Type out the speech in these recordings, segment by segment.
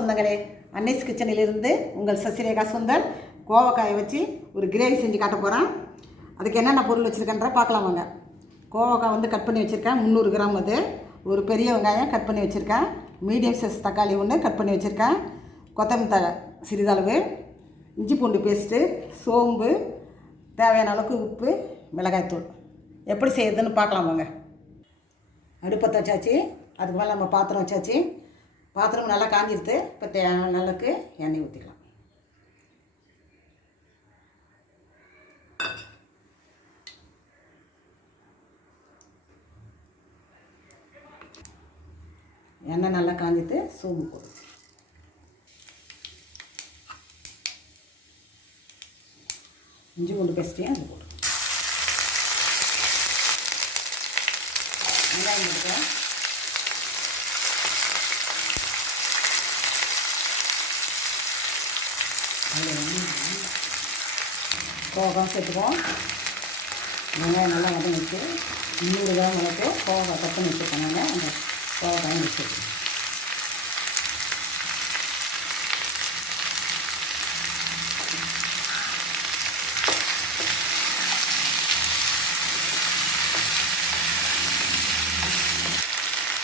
சொந்தங்களே, அன்னைஸ் கிச்சனிலிருந்து உங்கள் சசிரேகா சுந்தர் கோவக்காயை வச்சு ஒரு கிரேவி செஞ்சு காட்ட போகிறேன். அதுக்கு என்னென்ன பொருள் வச்சுருக்கேன்ற பார்க்கலாம் வாங்க. கோவக்காய் வந்து கட் பண்ணி வச்சுருக்கேன் 300 கிராம். அது ஒரு பெரிய வெங்காயம் கட் பண்ணி வச்சுருக்கேன். மீடியம் சைஸ் தக்காளி ஒன்று கட் பண்ணி வச்சுருக்கேன். கொத்தமல்லி தழை சிறிதளவு, இஞ்சி பூண்டு பேஸ்ட்டு, சோம்பு, தேவையான அளவுக்கு உப்பு, மிளகாய்த்தூள். எப்படி செய்யுதுன்னு பார்க்கலாம் வாங்க. அடுப்பத்தை வச்சாச்சு, அதுக்கு மேலே நம்ம பாத்திரம் வச்சாச்சு. பாத்திரம் நல்லா காஞ்சிடுது. இப்போ தேவையான அளவுக்கு எண்ணெய் ஊற்றிக்கலாம். எண்ணெய் நல்லா காஞ்சிட்டு சோம்பு போடும். இஞ்சி பூண்டு பேஸ்ட்டையும் அது போடும். வெங்காயம் போட்டுக்கலாம். கோவக்காய் சேர்த்துக்கோம். வெங்காயம் நல்லா வதங்கிட்டு 200 கிராம் அளவுக்கு கோவக்காய் கட் பண்ணி வச்சுருக்காங்க. அந்த கோவக்காயும் வச்சுருக்கோம்.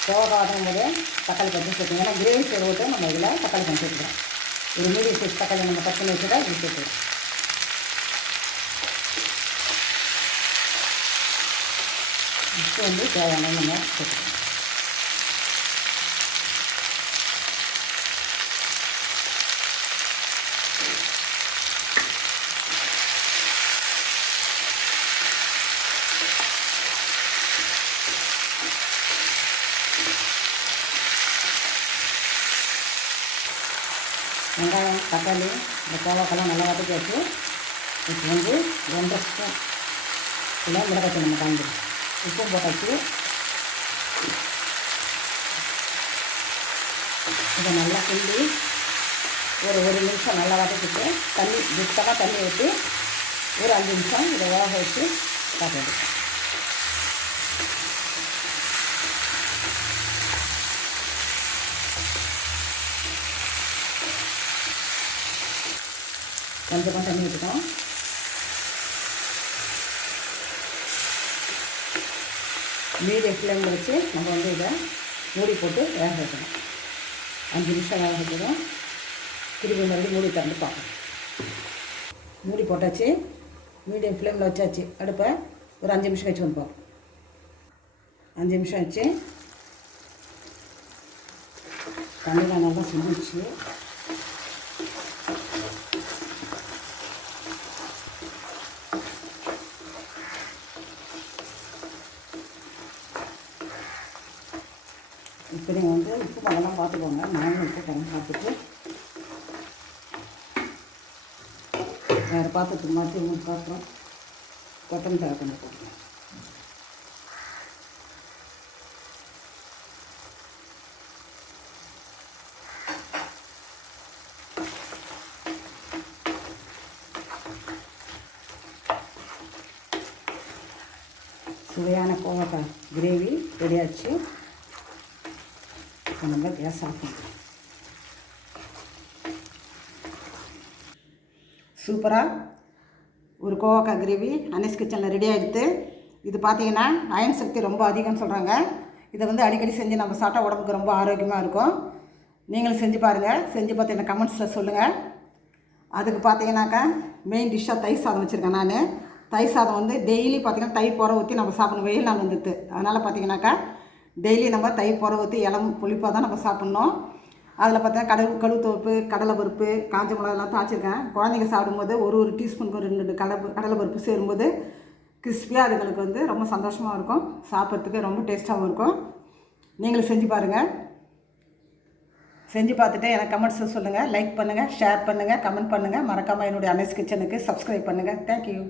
கோவக்காய் வதங்கும் போது தக்காளி பச்சை சேர்த்துக்கோங்க. ஏன்னா கிரேவி செய்வது நம்ம இதில் தக்காளி பச்சை சேர்த்துக்கலாம். ஒரு மீடியம் சைஸ் தக்காளி நம்ம கட் பண்ணி வச்சுட்டா இது சேர்த்துக்கலாம். இப்போ வந்து தேவையான நம்ம சேர்த்துக்கலாம். வெங்காயம் தக்காளி இந்த கோவக்காய்லாம் நல்லா வதக்கியாச்சு. இப்போ வந்து 2 ஸ்பூன் இல்லை மிளகாய்த்தூள் நம்ம காய்ஞ்சிடும். உப்பும் போட்டாச்சு. இதை நல்லா கிண்டி ஒரு நிமிஷம் நல்லா வதக்கிட்டு தண்ணி சுத்தமாக தண்ணி ஊற்றி ஒரு 5 நிமிஷம் இதை வேக வச்சு காட்டுறது. கொஞ்சமாக தண்ணி ஊற்றிட்டோம். மீடியம் ஃப்ளேமில் வச்சு நம்ம வந்து இதை மூடி போட்டு வேக வைக்கணும். 5 நிமிஷம் வேக வைக்கணும். திருப்பி மறுபடியும் மூடி திறந்து பார்க்கணும். மூடி போட்டாச்சு. மீடியம் ஃப்ளேமில் வச்சாச்சு. அடுப்பை ஒரு 5 நிமிஷம் வச்சு வந்துப்போம். 5 நிமிஷம் வச்சு தண்ணிலாம் நல்லா சுண்டிச்சு. இப்போ நீங்கள் வந்து உப்பு பழம்லாம் பார்த்துக்கோங்க. நானும் உப்பு பழம் பார்த்துட்டு வேறு பாத்திரத்துக்கு மாற்றி ஒரு பாத்திரம் கொத்தமல்லி தழை கொஞ்சம் போட்டுக்கோங்க. சுவையான கோவக்காய் கிரேவி ரெடியாச்சு. இப்போ நம்ம கேஸ் ஆஃப் பண்ணுறோம். சூப்பராக ஒரு கோவக்காய் கிரேவி அன்னைஸ் கிச்சனில் ரெடி ஆகிடுது. இது பார்த்திங்கன்னா அயன் சக்தி ரொம்ப அதிகம்னு சொல்கிறாங்க. இதை வந்து அடிக்கடி செஞ்சு நம்ம சாப்பிட்டா உடம்புக்கு ரொம்ப ஆரோக்கியமாக இருக்கும். நீங்களும் செஞ்சு பாருங்கள். செஞ்சு பார்த்து எனக்கு கமெண்ட்ஸில் சொல்லுங்கள். அதுக்கு பார்த்தீங்கன்னாக்கா மெயின் டிஷ்ஷாக தயிர் சாதம் வச்சுருக்கேன். நான் தயிர் சாதம் வந்து டெய்லி பார்த்திங்கன்னா தயிர் புற ஊற்றி நம்ம சாப்பிடணும். வெயில் நாள் வந்துடுது. அதனால் பார்த்திங்கனாக்கா டெய்லி நம்ம தயிர் புற ஊற்றி இளம் புளிப்பாக தான் நம்ம சாப்பிட்ணும். அதில் பார்த்தீங்கன்னா கடுகு கடலை பருப்பு, காஞ்ச மிளகாலாம் தாய்ச்சிருக்கேன். குழந்தைங்க சாப்பிடும்போது ஒரு டீஸ்பூனுக்கு 2 கடலை பருப்பு சேரும்போது கிறிஸ்பியாக அதுங்களுக்கு வந்து ரொம்ப சந்தோஷமாக இருக்கும். சாப்பிட்றதுக்கு ரொம்ப டேஸ்ட்டாகவும் இருக்கும். நீங்களும் செஞ்சு பாருங்கள். செஞ்சு பார்த்துட்டு எனக்கு கமெண்ட்ஸில் சொல்லுங்கள். லைக் பண்ணுங்கள், ஷேர் பண்ணுங்கள், கமெண்ட் பண்ணுங்கள். மறக்காமல் என்னுடைய அன்னைஸ் கிச்சனுக்கு சப்ஸ்கிரைப் பண்ணுங்கள். தேங்க்யூ.